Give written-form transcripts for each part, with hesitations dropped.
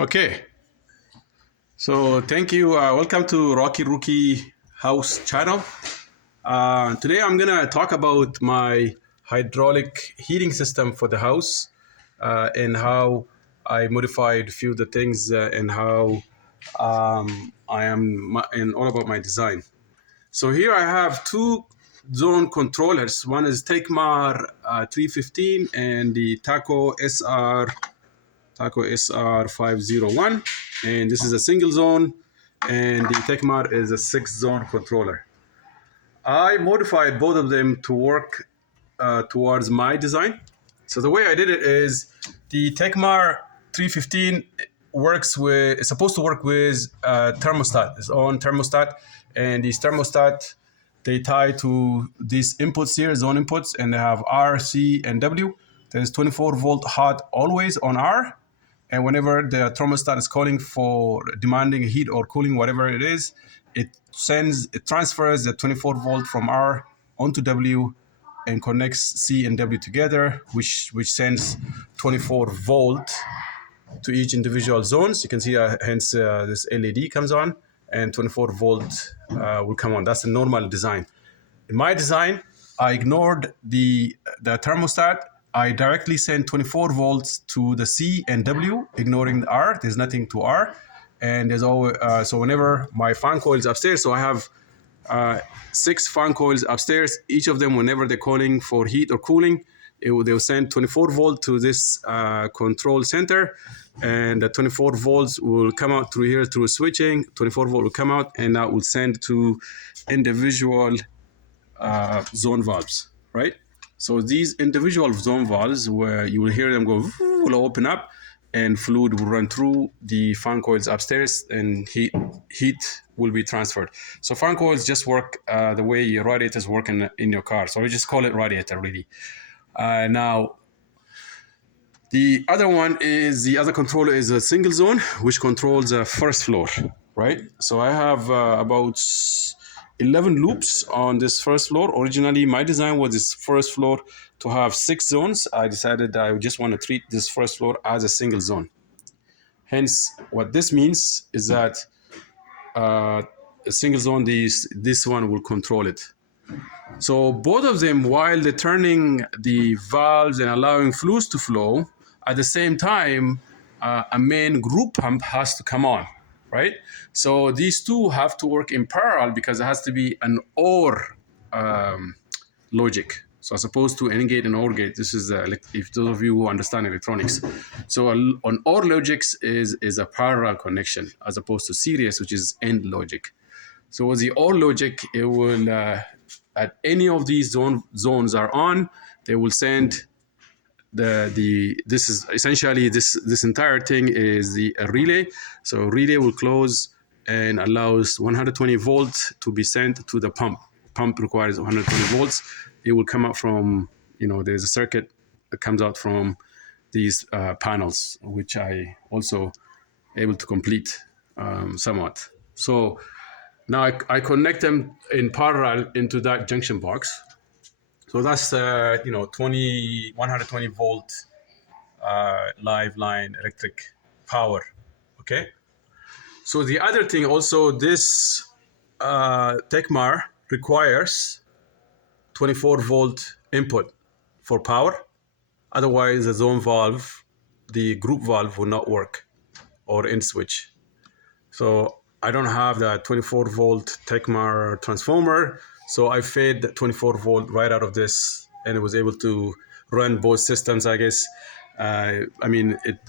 Okay, so thank you. Welcome to Rocky Rookie House channel. Today I'm gonna talk about my hydraulic heating system for the house and how I modified a few of the things and how I am and all about my design. So here I have two zone controllers. One is Tecmar 315 and the Taco SR 501, and this is a single zone, and the Tecmar is a 6 zone controller. I modified both of them to work towards my design. So the way I did it is the Tecmar 315 is supposed to work with thermostat, its own thermostat, and these thermostat they tie to these inputs here, zone inputs, and they have R, C, and W. There's 24-volt hot always on R, and whenever the thermostat is calling for demanding heat or cooling, whatever it is, it transfers the 24-volt from R onto W and connects C and W together, which sends 24-volt to each individual zones. You can see hence this LED comes on and 24-volt will come on. That's the normal design. In my design, I ignored the thermostat. I directly sent 24 volts to the C and W, ignoring the R. There's nothing to R. And there's always, so whenever my fan coil is upstairs, so I have 6 fan coils upstairs. Each of them, whenever they're calling for heat or cooling, they'll send 24 volt to this control center, and the 24 volts will come out through here through switching. 24 volt will come out, and that will send to individual zone valves, right? So these individual zone valves, where you will hear them go, will open up, and fluid will run through the fan coils upstairs, and heat will be transferred. So fan coils just work the way your radiators work in your car. So we just call it radiator, really. Now, the other controller is a single zone, which controls the first floor, right? So I have about 11 loops on this first floor. Originally, my design was this first floor to have 6 zones. I decided I just want to treat this first floor as a single zone. Hence, what this means is that a single zone, this one will control it. So both of them, while they're turning the valves and allowing fluids to flow, at the same time, a main group pump has to come on, right? So these two have to work in parallel because it has to be an OR logic. So as opposed to AND gate and OR gate, this is if those of you who understand electronics. So an OR logic is a parallel connection as opposed to series, which is AND logic. So with the OR logic, it will at any of these zones are on, they will send this is essentially this entire thing is a relay. So relay will close and allows 120 volts to be sent to the pump. Pump requires 120 volts. It will come out from, there's a circuit that comes out from these panels, which I also able to complete somewhat. So now I connect them in parallel into that junction box. So that's 120 volt live line electric power. Okay. So the other thing also, this Tecmar requires 24 volt input for power. Otherwise, the zone valve, the group valve will not work, or end switch. So I don't have the 24 volt Tecmar transformer, so I fed the 24 volt right out of this, and it was able to run both systems, I guess.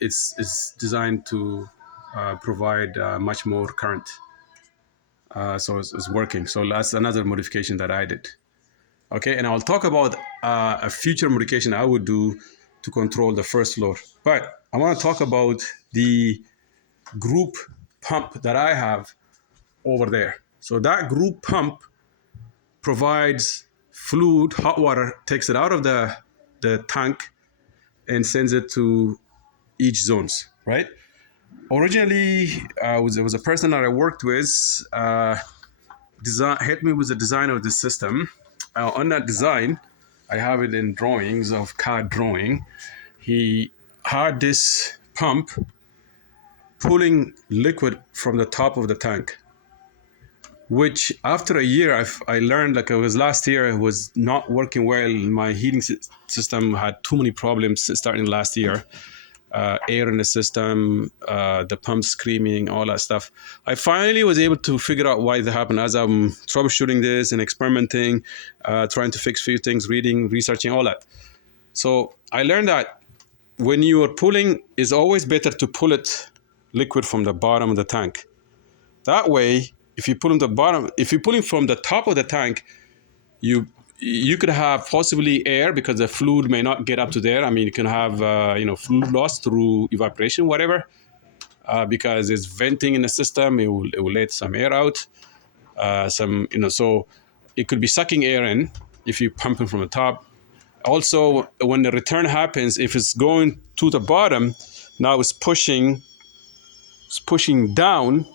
It's designed to provide much more current, so it's working. So that's another modification that I did. Okay, and I'll talk about a future modification I would do to control the first floor. But I want to talk about the group pump that I have over there. So that group pump provides fluid, hot water, takes it out of the tank and sends it to each zones, right? Originally, there was a person that I worked with, helped me with the design of this system. On that design, I have it in drawings of CAD drawing. He had this pump pulling liquid from the top of the tank, which after a year I learned, like it was last year, it was not working well. My heating system had too many problems starting last year. Air in the system, the pump screaming, all that stuff. I finally was able to figure out why that happened as I'm troubleshooting this and experimenting, trying to fix a few things, reading, researching, all that. So I learned that when you are pulling, it's always better to pull it liquid from the bottom of the tank. That way, if you pull in the bottom, if you're pulling from the top of the tank, you could have possibly air because the fluid may not get up to there. I mean, you can have fluid loss through evaporation, whatever, because it's venting in the system. It will let some air out. So it could be sucking air in if you're pumping from the top. Also, when the return happens, if it's going to the bottom, now it's pushing down,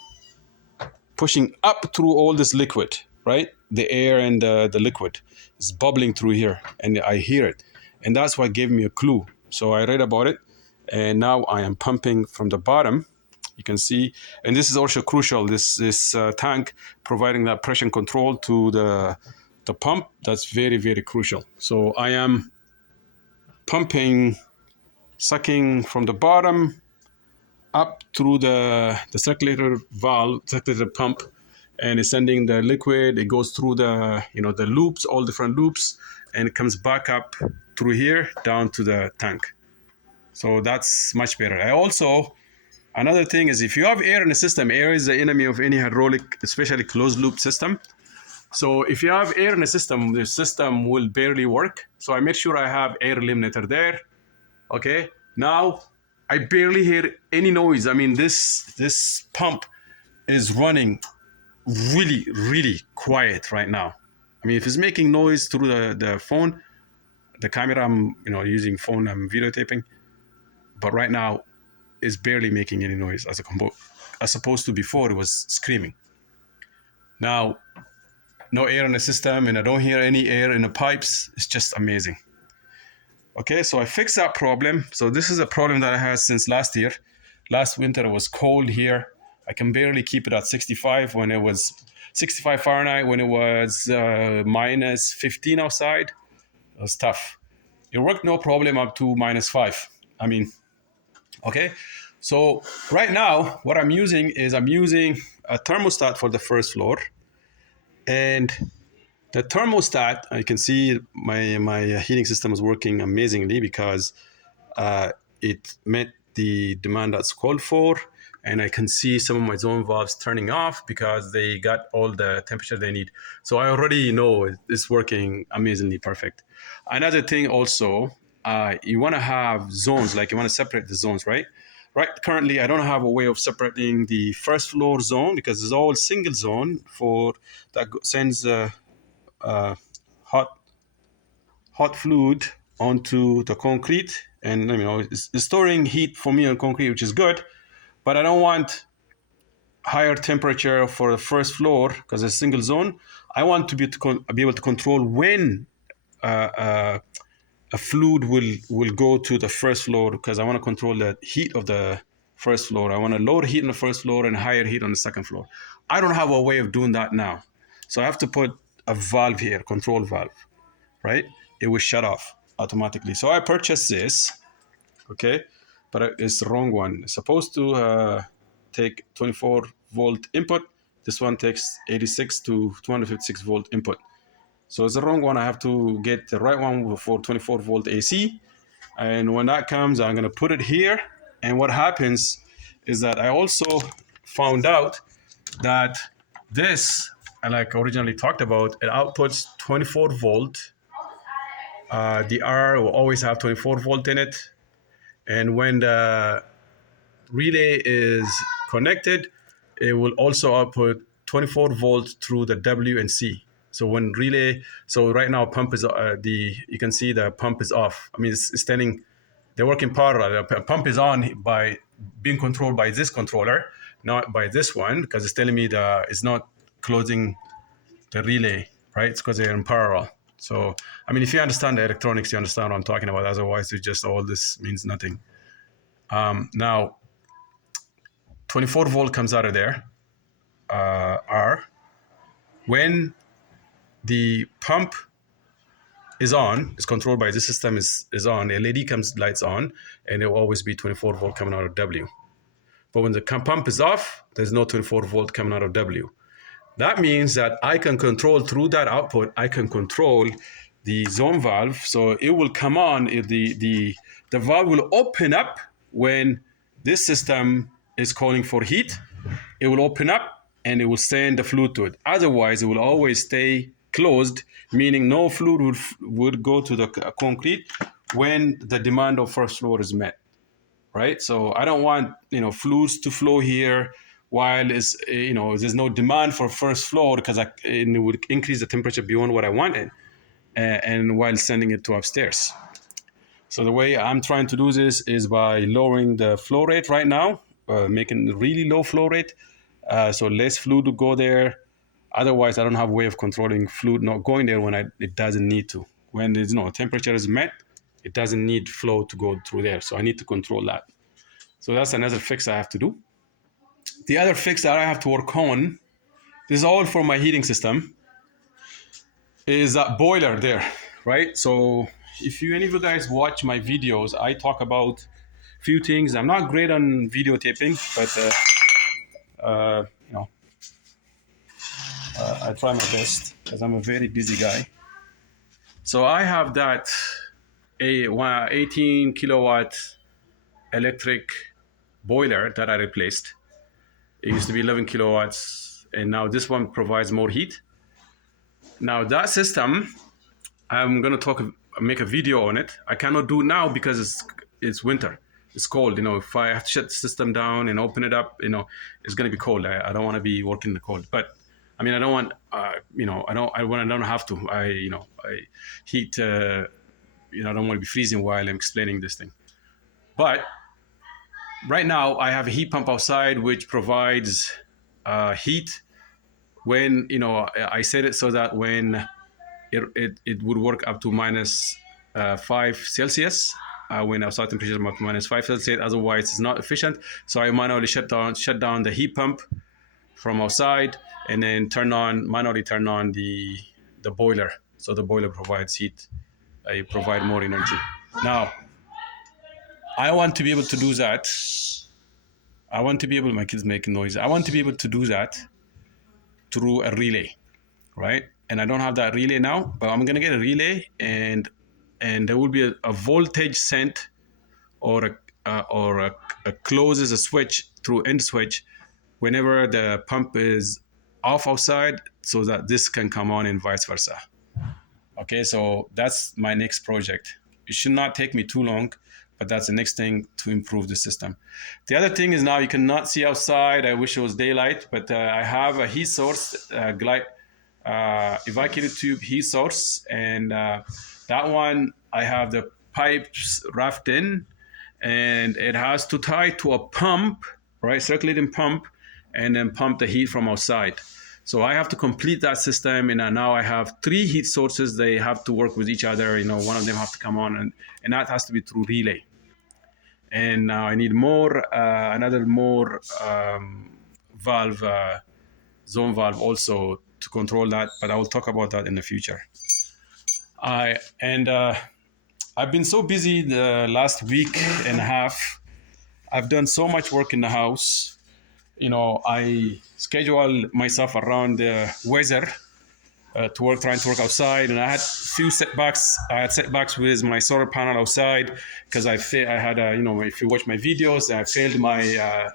pushing up through all this liquid, right? The air and the liquid is bubbling through here, and I hear it. And that's what gave me a clue. So I read about it, and now I am pumping from the bottom. You can see, and this is also crucial, this tank providing that pressure control to the pump. That's very, very crucial. So I am pumping, sucking from the bottom up through the circulator valve, circulator pump, and it's sending the liquid. It goes through the loops, all different loops, and it comes back up through here down to the tank. So that's much better. Another thing is, if you have air in the system, air is the enemy of any hydraulic, especially closed loop system. So if you have air in the system will barely work. So I make sure I have air eliminator there. Okay, now I barely hear any noise. I mean, this pump is running really, really quiet right now. I mean, if it's making noise through the phone, the camera, I'm using phone, I'm videotaping, but right now it's barely making any noise as opposed to before it was screaming. Now, no air in the system, and I don't hear any air in the pipes. It's just amazing. Okay, so I fixed that problem. So this is a problem that I had since last year. Last winter it was cold here. I can barely keep it at 65 when it was 65 Fahrenheit, when it was minus 15 outside. It was tough. It worked no problem up to -5. I mean, okay. So right now, what I'm using is a thermostat for the first floor. And the thermostat, you can see my heating system is working amazingly because it met the demand that's called for. And I can see some of my zone valves turning off because they got all the temperature they need. So I already know it's working amazingly perfect. Another thing also, you want to have zones, like you want to separate the zones, right? Right, currently I don't have a way of separating the first floor zone because it's all single zone that sends hot fluid onto the concrete, and it's storing heat for me on concrete, which is good, but I don't want higher temperature for the first floor because it's a single zone. I want to be able to control when a fluid will go to the first floor, because I want to control the heat of the first floor. I want to lower heat on the first floor and higher heat on the second floor. I don't have a way of doing that now. So I have to put a valve here, control valve, right? It will shut off automatically. So I purchased this, okay? But it's the wrong one. It's supposed to take 24 volt input. This one takes 86 to 256 volt input. So it's the wrong one. I have to get the right one for 24 volt AC. And when that comes, I'm going to put it here. And what happens is that I also found out that this, like originally talked about, it outputs 24 volt. The R will always have 24 volt in it. And when the relay is connected, it will also output 24 volt through the W and C. So when relay, so right now pump is you can see the pump is off. I mean, it's standing, they work in parallel. The pump is on by being controlled by this controller, not by this one, because it's telling me that it's not closing the relay, right? It's because they're in parallel. So, I mean, if you understand the electronics, you understand what I'm talking about. Otherwise, it's just all this means nothing. Now, 24 volt comes out of there, R. When the pump is on, is controlled by this system, is on, the LED lights on, and it will always be 24 volt coming out of W. But when the pump is off, there's no 24 volt coming out of W. That means that I can control through that output, I can control the zone valve. So it will come on, the valve will open up when this system is calling for heat. It will open up and it will send the fluid to it. Otherwise, it will always stay closed, meaning no fluid would go to the concrete when the demand of first floor is met, right? So I don't want fluids to flow here while there's no demand for first floor, because it would increase the temperature beyond what I wanted, and while sending it to upstairs. So the way I'm trying to do this is by lowering the flow rate right now, making really low flow rate, so less fluid to go there. Otherwise, I don't have a way of controlling fluid not going there when it doesn't need to. When there's temperature is met, it doesn't need flow to go through there. So I need to control that. So that's another fix I have to do. The other fix that I have to work on, this is all for my heating system, is that boiler there, right? So if any of you guys watch my videos, I talk about a few things. I'm not great on videotaping, but I try my best because I'm a very busy guy. So I have that 18 kilowatt electric boiler that I replaced. It used to be 11 kilowatts, and now this one provides more heat. Now that system, I'm gonna make a video on it. I cannot do it now because it's winter. It's cold. If I have to shut the system down and open it up, it's gonna be cold. I don't want to be working in the cold. But I mean, I don't want, I don't have to. I heat. I don't want to be freezing while I'm explaining this thing. But right now, I have a heat pump outside which provides heat. When I set it so that when it would work up to minus 5 Celsius. When outside temperature is up to minus 5 Celsius. Otherwise, it's not efficient. So I manually shut down the heat pump from outside, and then manually turn on the boiler. So the boiler provides heat. I provide more energy. Now, I want to be able to do that. My kids making noise. I want to be able to do that through a relay, right? And I don't have that relay now, but I'm gonna get a relay, and there will be a voltage sent, or a closes a switch through end switch whenever the pump is off outside, so that this can come on and vice versa. Okay, so that's my next project. It should not take me too long, but that's the next thing to improve the system. The other thing is now you cannot see outside. I wish it was daylight, but I have a heat source, evacuated tube heat source, and that one I have the pipes wrapped in, and it has to tie to a pump, right? Circulating pump, and then pump the heat from outside. So I have to complete that system, and now I have 3 heat sources. They have to work with each other. One of them have to come on, and that has to be through relay. And now I need another valve, zone valve also to control that, but I will talk about that in the future. I've been so busy the last week and a half. I've done so much work in the house. I schedule myself around the weather trying to work outside, and I had few setbacks. I had setbacks with my solar panel outside because I had if you watch my videos, I failed my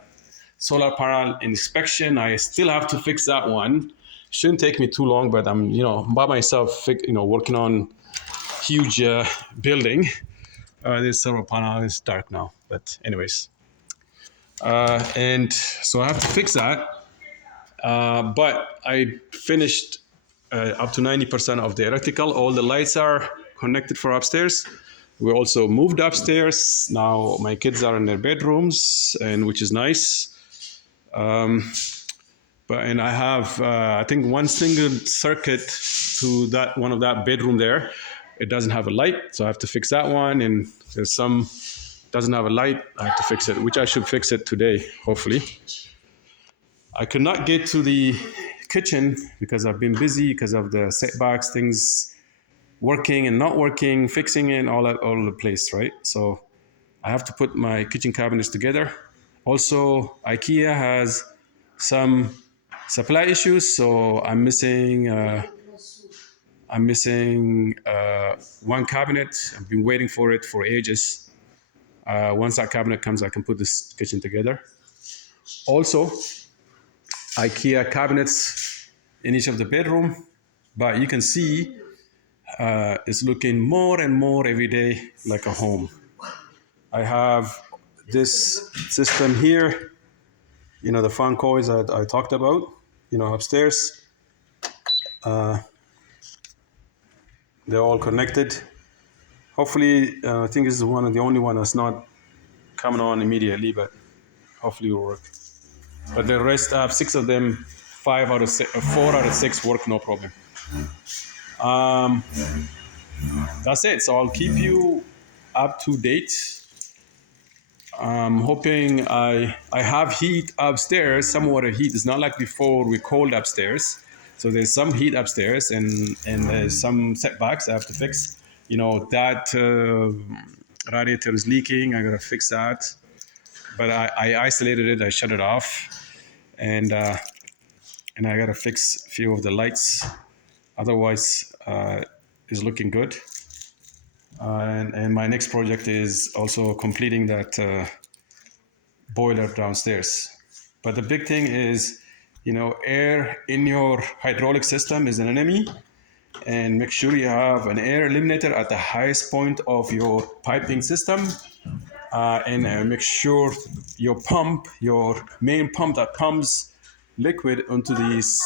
solar panel inspection. I still have to fix that one. Shouldn't take me too long, but I'm by myself working on huge building. This solar panel is dark now, but anyways, and so I have to fix that. But I finished up to 90% of the electrical. All the lights are connected for upstairs. We also moved upstairs. Now my kids are in their bedrooms, and which is nice. And I have I think one single circuit to one of that bedroom there. It doesn't have a light, so I have to fix that one. And there's some doesn't have a light. I have to fix it, which I should fix it today, hopefully. I could not get to the kitchen because I've been busy because of the setbacks, things working and not working, fixing it, all over the place, right? So I have to put my kitchen cabinets together. Also, IKEA has some supply issues, so I'm missing one cabinet. I've been waiting for it for ages. Once that cabinet comes, I can put this kitchen together. Also, IKEA cabinets in each of the bedroom, but you can see it's looking more and more every day like a home. I have this system here, the fan coils that I talked about, upstairs. They're all connected. Hopefully, I think this is one of the only one that's not coming on immediately, but hopefully it will work. But the rest, I have 6 of them, 4 out of 6 work no problem. That's it. So I'll keep you up to date. I'm hoping I have heat upstairs, some water heat. It's not like before we cold upstairs. So there's some heat upstairs and there's some setbacks I have to fix. That radiator is leaking. I gotta fix that. But I isolated it. I shut it off, and I gotta fix a few of the lights. Otherwise, it's looking good. And my next project is also completing that boiler downstairs. But the big thing is, air in your hydraulic system is an enemy. And make sure you have an air eliminator at the highest point of your piping system. And make sure your main pump that pumps liquid onto these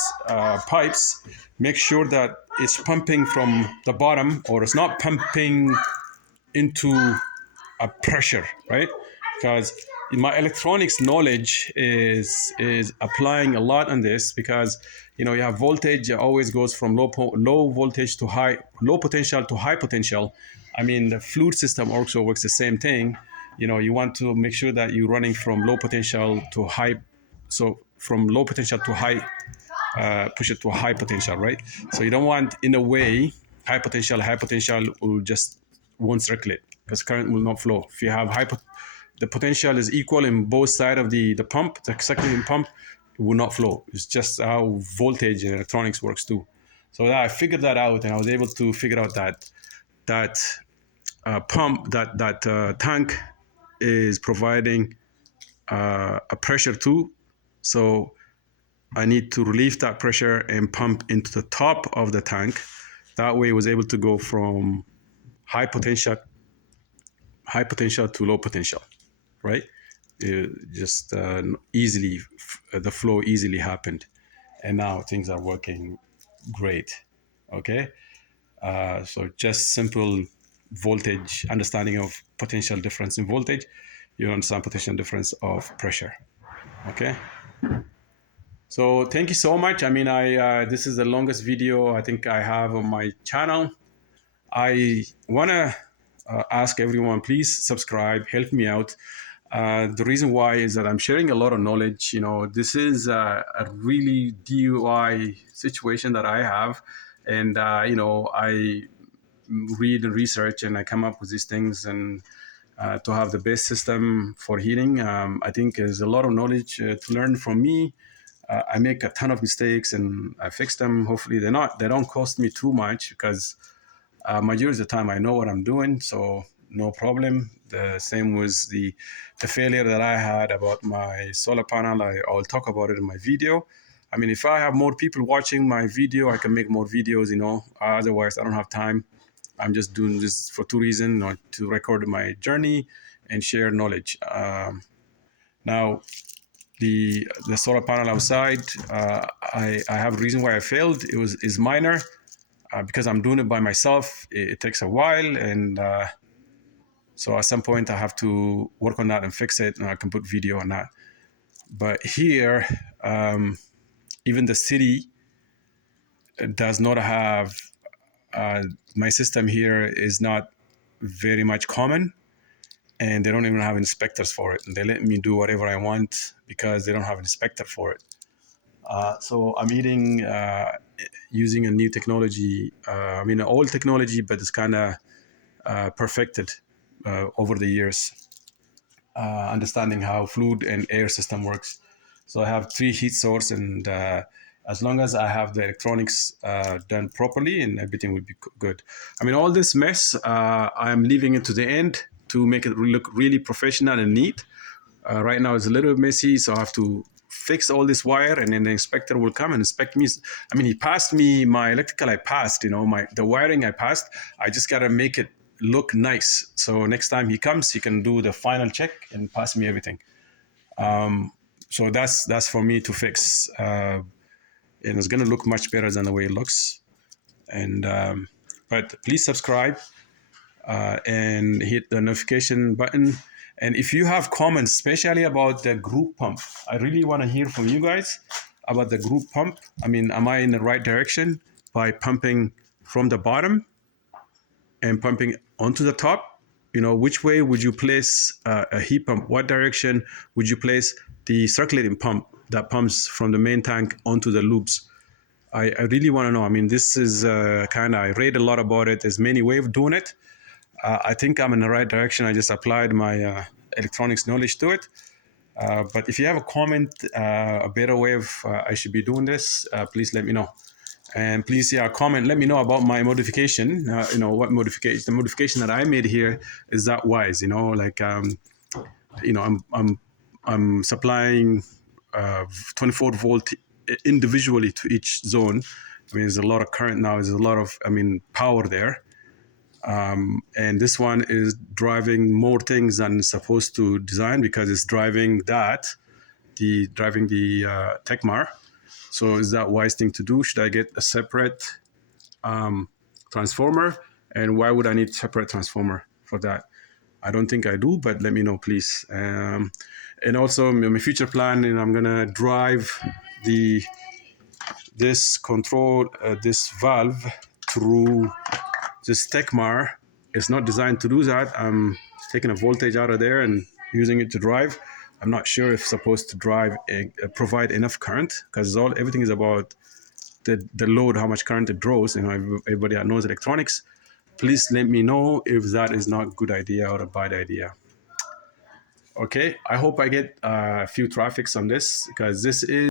pipes, make sure that it's pumping from the bottom, or it's not pumping into a pressure, right? Because my electronics knowledge is applying a lot on this, because you have voltage always goes from low voltage to low potential to high potential. I mean, the fluid system also works the same thing. You want to make sure that you're running from low potential to high. So from low potential to high, push it to a high potential, right? So you don't want, in a way, high potential won't circulate because current will not flow. If you have the potential is equal in both sides of the pump, the circulating pump, it will not flow. It's just how voltage in electronics works too. So I figured that out, and I was able to figure out that tank is providing a pressure too. So I need to relieve that pressure and pump into the top of the tank. That way, I was able to go from high potential to low potential, right? Just easily, the flow easily happened, and now things are working great. Okay, so just simple voltage, understanding of potential difference in voltage, you understand potential difference of pressure. Okay. So thank you so much. I mean, this is the longest video I think I have on my channel. I want to ask everyone, please subscribe, help me out. The reason why is that I'm sharing a lot of knowledge. This is a really DIY situation that I have. And, I read and research and I come up with these things, and to have the best system for heating. I think there's a lot of knowledge to learn from me. I make a ton of mistakes and I fix them. Hopefully they don't cost me too much, because majority of the time I know what I'm doing, so no problem. The same was the failure that I had about my solar panel. I'll talk about it in my video. I mean, if I have more people watching my video, I can make more videos, otherwise I don't have time. I'm just doing this for 2 reasons: to record my journey and share knowledge. Now, the solar panel outside, I have a reason why I failed. Is minor, because I'm doing it by myself. It takes a while, and so at some point I have to work on that and fix it, and I can put video on that. But here, even the city does not have, my system here is not very much common. and they don't even have inspectors for it. And they let me do whatever I want because they don't have an inspector for it. So I'm using a new technology. I mean, an old technology, but it's kind of perfected over the years, understanding how fluid and air system works. So I have 3 heat source, and as long as I have the electronics done properly, and everything will be good. I mean, all this mess, I'm leaving it to the end to make it look really professional and neat. Right now it's a little bit messy, so I have to fix all this wire, and then the inspector will come and inspect me. I mean, he passed me my electrical. I passed, the wiring I passed. I just gotta make it look nice. So next time he comes, he can do the final check and pass me everything. So that's for me to fix, and it's gonna look much better than the way it looks. And but please subscribe and hit the notification button. And if you have comments, especially about the group pump, I really want to hear from you guys about the group pump. I mean, am I in the right direction by pumping from the bottom and pumping onto the top? Which way would you place a heat pump? What direction would you place the circulating pump that pumps from the main tank onto the loops? I really want to know. I mean, this is I read a lot about it. There's many ways of doing it. I think I'm in the right direction. I just applied my electronics knowledge to it. But if you have a comment, a better way of I should be doing this, please let me know. And please, comment. Let me know about my modification. What modification? The modification that I made here is that wise. I'm supplying 24 volt individually to each zone. I mean, there's a lot of current now. There's a lot of power there. And this one is driving more things than it's supposed to design, because it's driving the Tekmar. So is that wise thing to do? Should I get a separate transformer? And why would I need separate transformer for that? I don't think I do, but let me know, please. And also my future plan, and I'm gonna drive this valve through this Tekmar. It's not designed to do that. I'm taking a voltage out of there and using it to drive. I'm not sure if it's supposed to provide enough current, because everything is about the load, how much current it draws. Everybody that knows electronics, please let me know if that is not a good idea or a bad idea. Okay, I hope I get a few traffics on this, because this is